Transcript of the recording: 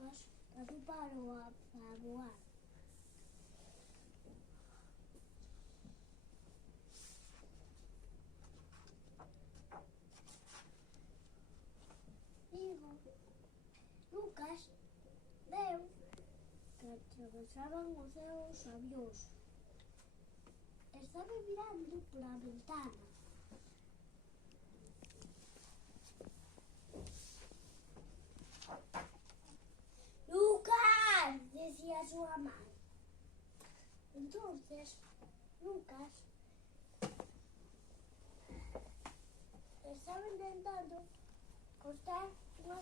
Lucas cando parou a voar. Digo, Lucas veu que atravesaban o ceo os avións. Estaba mirando pola ventana. Lucas, decía a súa mãe. Entonces, Lucas estaba intentando cortar unha